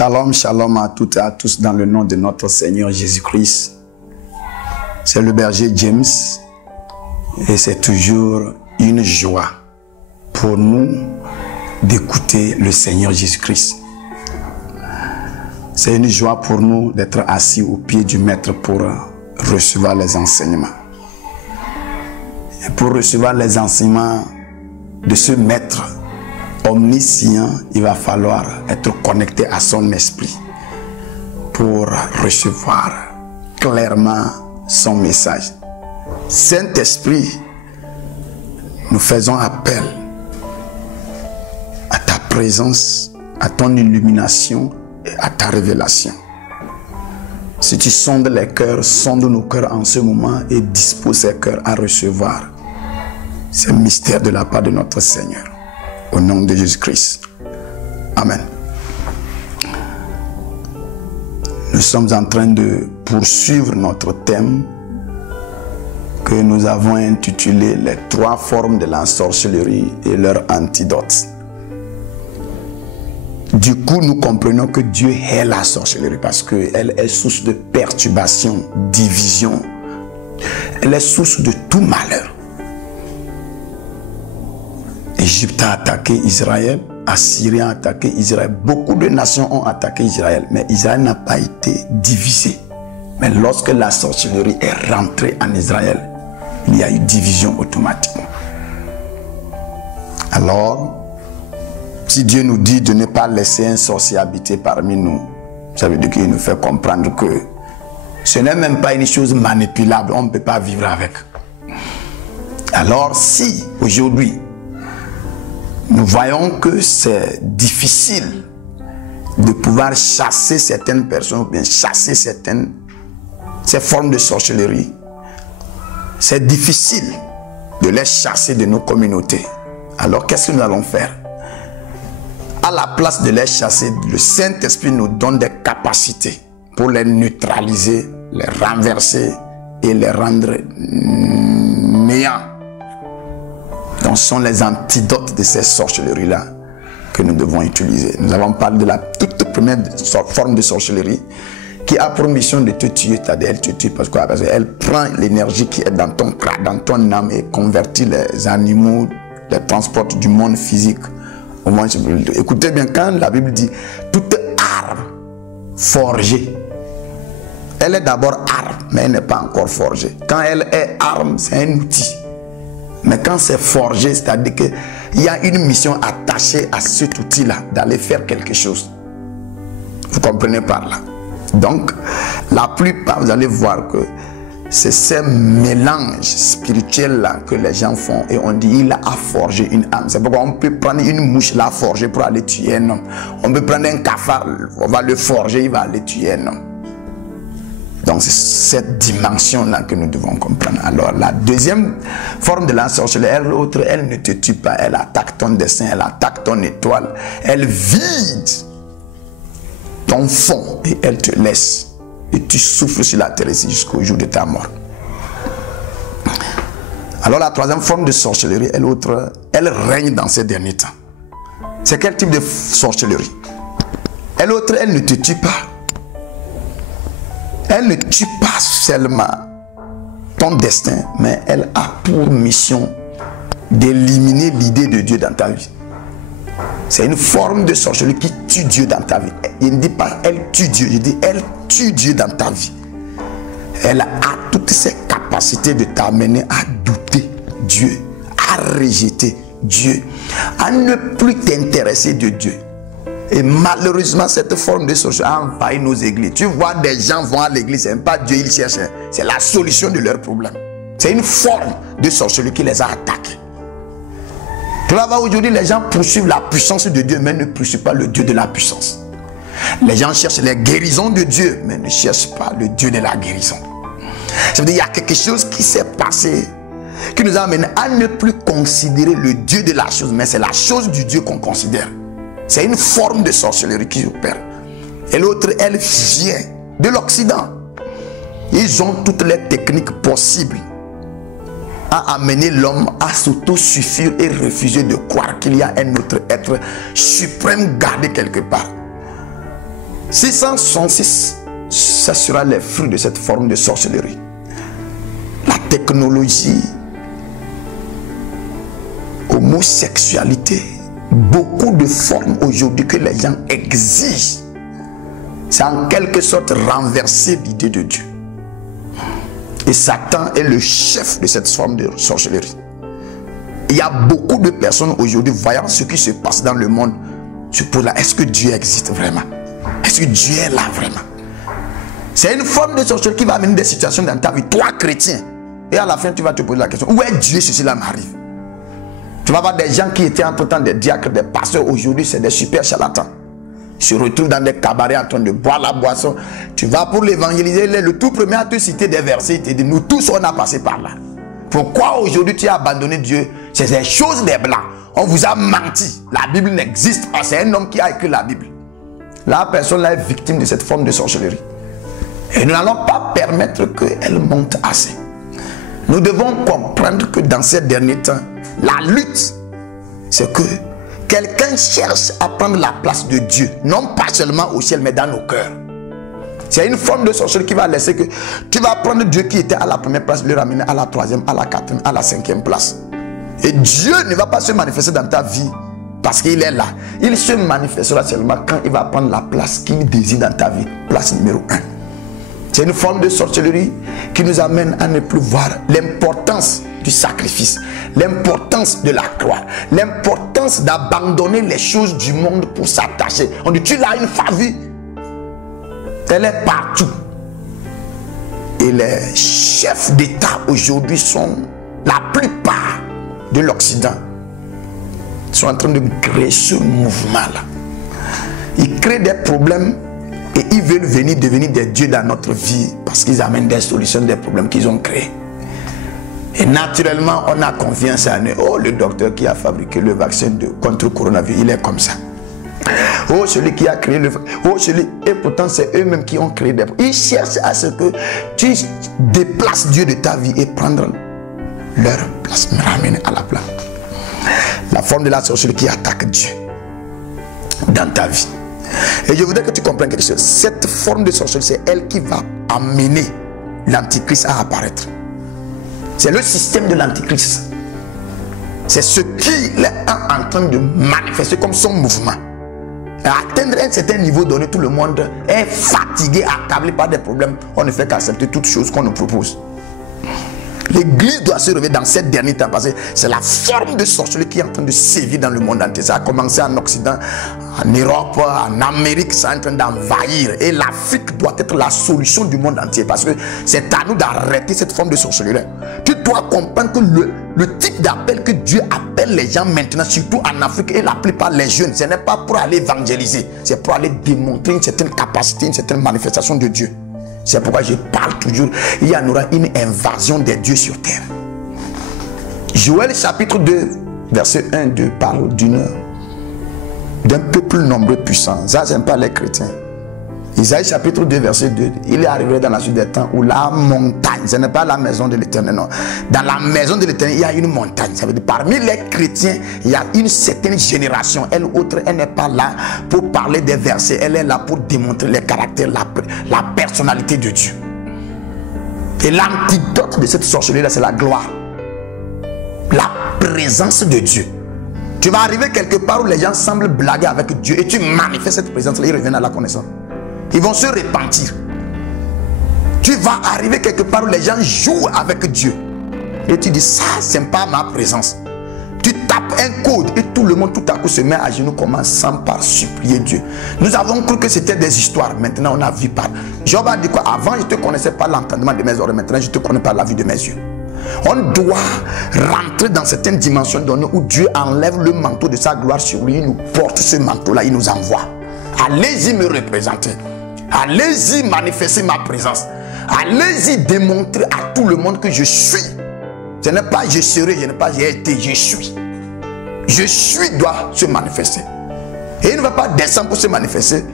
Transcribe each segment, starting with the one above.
Shalom, shalom à toutes et à tous dans le nom de notre Seigneur Jésus-Christ. C'est le berger James et c'est toujours une joie pour nous d'écouter le Seigneur Jésus-Christ. C'est une joie pour nous d'être assis au pied du Maître pour recevoir les enseignements. Et pour recevoir les enseignements de ce Maître omniscient, il va falloir être connecté à son esprit pour recevoir clairement son message. Saint-Esprit, nous faisons appel à ta présence, à ton illumination et à ta révélation. Si tu sondes les cœurs, sonde nos cœurs en ce moment et dispose ces cœurs à recevoir ces mystères de la part de notre Seigneur. Au nom de Jésus-Christ. Amen. Nous sommes en train de poursuivre notre thème que nous avons intitulé les 3 formes de la sorcellerie et leur antidote. Du coup, nous comprenons que Dieu est la sorcellerie parce qu'elle est source de perturbation, division. Elle est source de tout malheur. Égypte a attaqué Israël, Assyrie a attaqué Israël. Beaucoup de nations ont attaqué Israël, mais Israël n'a pas été divisé. Mais lorsque la sorcellerie est rentrée en Israël, il y a eu division automatiquement. Alors, si Dieu nous dit de ne pas laisser un sorcier habiter parmi nous, ça veut dire qu'il nous fait comprendre que ce n'est même pas une chose manipulable, on ne peut pas vivre avec. Alors, si aujourd'hui, nous voyons que c'est difficile de pouvoir chasser certaines personnes, ou bien chasser ces formes de sorcellerie. C'est difficile de les chasser de nos communautés. Alors qu'est-ce que nous allons faire? À la place de les chasser, le Saint-Esprit nous donne des capacités pour les neutraliser, les renverser et les rendre néants. Donc, ce sont les antidotes de ces sorcelleries-là que nous devons utiliser. Nous avons parlé de la toute première forme de sorcellerie qui a pour mission de te tuer. C'est-à-dire, elle te tue parce qu'elle prend l'énergie qui est dans ton crâne, dans ton âme et convertit les animaux, les transporte du monde physique au monde spirituel. Écoutez bien, quand la Bible dit toute arme forgée, elle est d'abord arme, mais elle n'est pas encore forgée. Quand elle est arme, c'est un outil. Mais quand c'est forgé, c'est-à-dire qu'il y a une mission attachée à cet outil-là, d'aller faire quelque chose. Vous comprenez par là? Donc, la plupart, vous allez voir que c'est ces mélanges spirituels-là que les gens font. Et on dit, il a forgé une âme. C'est pourquoi on peut prendre une mouche, la forger pour aller tuer un homme. On peut prendre un cafard, on va le forger, il va aller tuer un homme. Donc c'est cette dimension-là que nous devons comprendre. Alors la deuxième forme de la sorcellerie, elle ne te tue pas, elle attaque ton destin, elle attaque ton étoile, elle vide ton fond et elle te laisse. Et tu souffres sur la terre ici jusqu'au jour de ta mort. Alors la troisième forme de sorcellerie, elle règne dans ces derniers temps. C'est quel type de sorcellerie? Elle ne te tue pas. Elle ne tue pas seulement ton destin, mais elle a pour mission d'éliminer l'idée de Dieu dans ta vie. C'est une forme de sorcellerie qui tue Dieu dans ta vie. Il ne dit pas elle tue Dieu, je dis elle tue Dieu dans ta vie. Elle a toutes ces capacités de t'amener à douter Dieu, à rejeter Dieu, à ne plus t'intéresser de Dieu. Et malheureusement, cette forme de sorcellerie a envahi nos églises. Tu vois, des gens vont à l'église, ce n'est pas Dieu, ils cherchent. C'est la solution de leurs problèmes. C'est une forme de sorcellerie qui les a attaqués. Tu vas voir aujourd'hui, les gens poursuivent la puissance de Dieu, mais ne poursuivent pas le Dieu de la puissance. Les gens cherchent les guérisons de Dieu, mais ne cherchent pas le Dieu de la guérison. Ça veut dire qu'il y a quelque chose qui s'est passé, qui nous a amené à ne plus considérer le Dieu de la chose, mais c'est la chose du Dieu qu'on considère. C'est une forme de sorcellerie qui opère. Et l'autre, elle vient de l'Occident. Ils ont toutes les techniques possibles à amener l'homme à s'autosuffire et refuser de croire qu'il y a un autre être suprême gardé quelque part. 666, ça sera les fruits de cette forme de sorcellerie. La technologie, homosexualité, beaucoup de formes aujourd'hui que les gens exigent. C'est en quelque sorte renverser l'idée de Dieu. Et Satan est le chef de cette forme de sorcellerie. Il y a beaucoup de personnes aujourd'hui, voyant ce qui se passe dans le monde, se posent là, est-ce que Dieu existe vraiment? Est-ce que Dieu est là vraiment? C'est une forme de sorcellerie qui va amener des situations dans ta vie, toi chrétien. Et à la fin, tu vas te poser la question, où est Dieu si cela m'arrive? Tu vas voir des gens qui étaient entre-temps des diacres, des pasteurs, aujourd'hui c'est des super charlatans. Ils se retrouvent dans des cabarets en train de boire la boisson. Tu vas pour l'évangéliser, le tout premier à te citer des versets, il te dit, nous tous on a passé par là. Pourquoi aujourd'hui tu as abandonné Dieu? C'est des choses des blancs. On vous a menti. La Bible n'existe pas. C'est un homme qui a écrit la Bible. La personne là est victime de cette forme de sorcellerie. Et nous n'allons pas permettre qu'elle monte assez. Nous devons comprendre que dans ces derniers temps, la lutte, c'est que quelqu'un cherche à prendre la place de Dieu. Non pas seulement au ciel, mais dans nos cœurs. C'est une forme de sorcellerie qui va laisser que tu vas prendre Dieu qui était à la première place, le ramener à la troisième, à la quatrième, à la cinquième place. Et Dieu ne va pas se manifester dans ta vie parce qu'il est là. Il se manifestera seulement quand il va prendre la place qu'il désire dans ta vie. Place numéro 1. C'est une forme de sorcellerie qui nous amène à ne plus voir l'importance du sacrifice, l'importance de la croix, l'importance d'abandonner les choses du monde pour s'attacher. On dit, tu as une famille. Elle est partout. Et les chefs d'État aujourd'hui sont, la plupart de l'Occident, sont en train de créer ce mouvement-là. Ils créent des problèmes et ils veulent venir devenir des dieux dans notre vie parce qu'ils amènent des solutions des problèmes qu'ils ont créés. Et naturellement, on a confiance en eux. Oh, le docteur qui a fabriqué le vaccin contre le coronavirus, il est comme ça. Oh, celui qui a créé le... Oh, celui... Et pourtant, c'est eux-mêmes qui ont créé des... Ils cherchent à ce que tu déplaces Dieu de ta vie et prendre leur place, me ramener à la place. La forme de la sorcellerie qui attaque Dieu dans ta vie. Et je voudrais que tu comprennes quelque chose. Cette forme de sorcellerie, c'est elle qui va amener l'antichrist à apparaître. C'est le système de l'antichrist. C'est ce qu'il est en train de manifester comme son mouvement. À atteindre un certain niveau donné, tout le monde est fatigué, accablé par des problèmes. On ne fait qu'accepter toutes choses qu'on nous propose. L'église doit se réveiller dans ces derniers temps parce que c'est la forme de sorcellerie qui est en train de sévir dans le monde entier. Ça a commencé en Occident, en Europe, en Amérique, c'est en train d'envahir. Et l'Afrique doit être la solution du monde entier parce que c'est à nous d'arrêter cette forme de sorcellerie. Tu dois comprendre que le type d'appel que Dieu appelle les gens maintenant, surtout en Afrique et la plupart des jeunes, ce n'est pas pour aller évangéliser, c'est pour aller démontrer une certaine capacité, une certaine manifestation de Dieu. C'est pourquoi je parle toujours, il y en aura une invasion des dieux sur terre. Joël chapitre 2, verset 1-2 parle d'un peuple nombreux puissant. Ça, ce n'est pas les chrétiens. Isaïe chapitre 2, verset 2, il est arrivé dans la suite des temps où la montagne, ce n'est pas la maison de l'Éternel, non. Dans la maison de l'Éternel, il y a une montagne. Ça veut dire parmi les chrétiens, il y a une certaine génération. Elle autre, elle n'est pas là pour parler des versets. Elle est là pour démontrer les caractères, la personnalité de Dieu. Et l'antidote de cette sorcellerie-là, c'est la gloire. La présence de Dieu. Tu vas arriver quelque part où les gens semblent blaguer avec Dieu et tu manifestes cette présence-là, ils reviennent à la connaissance. Ils vont se repentir. Tu vas arriver quelque part où les gens jouent avec Dieu. Et tu dis, ça, c'est pas ma présence. Tu tapes un code et tout le monde tout à coup se met à genoux, commençant par supplier Dieu. Nous avons cru que c'était des histoires. Maintenant, on a vu par... Job a dit quoi? Avant, je ne te connaissais pas l'entendement de mes oreilles. Maintenant, je te connais par la vue de mes yeux. On doit rentrer dans certaines dimensions données où Dieu enlève le manteau de sa gloire sur lui. Il nous porte ce manteau-là, il nous envoie. Allez-y me représenter. Allez-y manifester ma présence. Allez-y démontrer à tout le monde que je suis. Ce n'est pas je serai, je n'ai pas j'ai été, je suis. Je suis doit se manifester. Et il ne va pas descendre pour se manifester.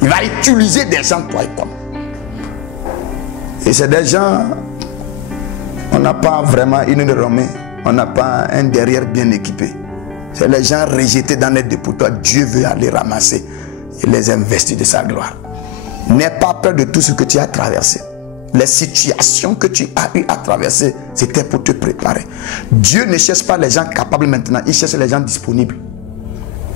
Il va utiliser des gens toi et comme. Et c'est des gens, on n'a pas vraiment une renommée, on n'a pas un derrière bien équipé. C'est les gens rejetés dans les dépotoirs. Dieu veut aller ramasser et les investir de sa gloire. N'aie pas peur de tout ce que tu as traversé. Les situations que tu as eu à traverser, c'était pour te préparer. Dieu ne cherche pas les gens capables maintenant, il cherche les gens disponibles.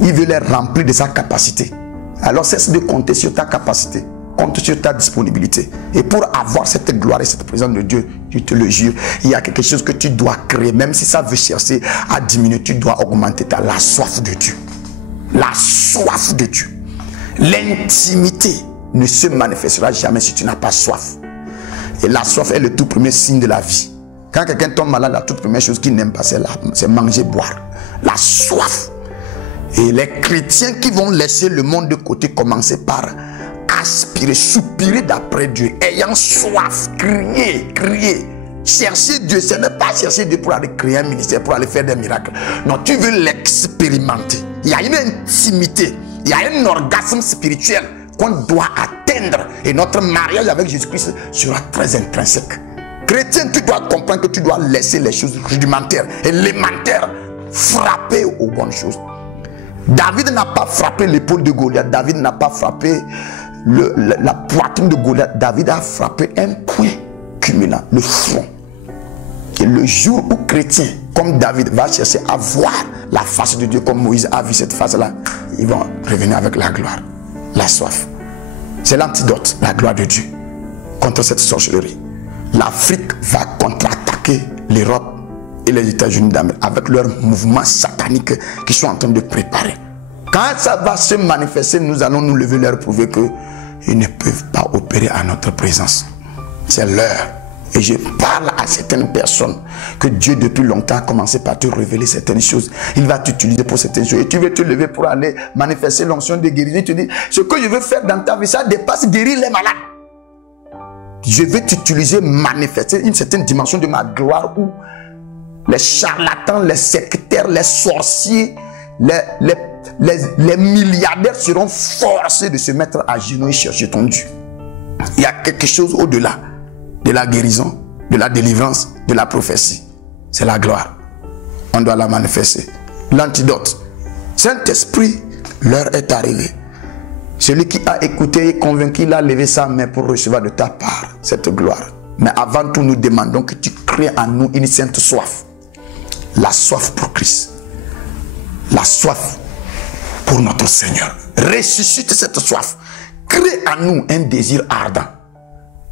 Il veut les remplir de sa capacité. Alors cesse de compter sur ta capacité, compte sur ta disponibilité. Et pour avoir cette gloire et cette présence de Dieu, je te le jure, il y a quelque chose que tu dois créer, même si ça veut chercher à diminuer, tu dois augmenter la soif de Dieu. La soif de Dieu. L'intimité ne se manifestera jamais si tu n'as pas soif. Et la soif est le tout premier signe de la vie. Quand quelqu'un tombe malade, la toute première chose qu'il n'aime pas, c'est manger, boire. La soif. Et les chrétiens qui vont laisser le monde de côté commencer par aspirer, soupirer d'après Dieu, ayant soif, crier. Chercher Dieu, ce n'est pas chercher Dieu pour aller créer un ministère, pour aller faire des miracles. Non, tu veux l'expérimenter. Il y a une intimité, il y a un orgasme spirituel qu'on doit atteindre. Et notre mariage avec Jésus-Christ sera très intrinsèque. Chrétien, tu dois comprendre que tu dois laisser les choses rudimentaires, élémentaires, frapper aux bonnes choses. David n'a pas frappé l'épaule de Goliath. David n'a pas frappé la poitrine de Goliath. David a frappé un point culminant, le front. Et le jour où chrétien, comme David, va chercher à voir la face de Dieu, comme Moïse a vu cette face-là, ils vont revenir avec la gloire, la soif. C'est l'antidote, la gloire de Dieu, contre cette sorcellerie. L'Afrique va contre-attaquer l'Europe et les États-Unis d'Amérique avec leurs mouvements sataniques qu'ils sont en train de préparer. Quand ça va se manifester, nous allons nous lever leur prouver qu'ils ne peuvent pas opérer à notre présence. C'est l'heure. Et je parle à certaines personnes que Dieu depuis longtemps a commencé par te révéler certaines choses. Il va t'utiliser pour certaines choses. Et tu veux te lever pour aller manifester l'onction de guérison. Il te dit, ce que je veux faire dans ta vie, ça dépasse guérir les malades. Je vais t'utiliser, manifester une certaine dimension de ma gloire où les charlatans, les sectaires, les sorciers, les milliardaires seront forcés de se mettre à genoux et chercher ton Dieu. Il y a quelque chose au-delà de la guérison, de la délivrance, de la prophétie. C'est la gloire. On doit la manifester. L'antidote. Saint-Esprit, l'heure est arrivée. Celui qui a écouté et convaincu, il a levé sa main pour recevoir de ta part cette gloire. Mais avant tout, nous demandons que tu crées en nous une sainte soif. La soif pour Christ. La soif pour notre Seigneur. Ressuscite cette soif. Crée en nous un désir ardent.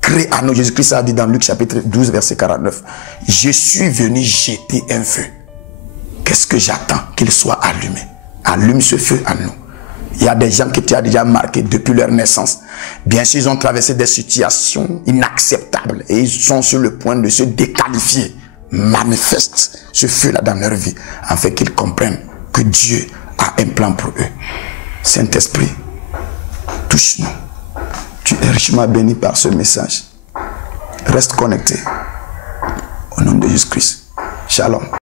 Crée en nous. Jésus-Christ a dit dans Luc chapitre 12, verset 49. Je suis venu jeter un feu. Qu'est-ce que j'attends? Qu'il soit allumé. Allume ce feu en nous. Il y a des gens qui tu as déjà marqué depuis leur naissance. Bien sûr, ils ont traversé des situations inacceptables et ils sont sur le point de se déqualifier. Manifeste ce feu-là dans leur vie afin qu'ils comprennent que Dieu a un plan pour eux. Saint-Esprit, touche-nous. Tu es richement béni par ce message. Reste connecté. Au nom de Jésus-Christ. Shalom.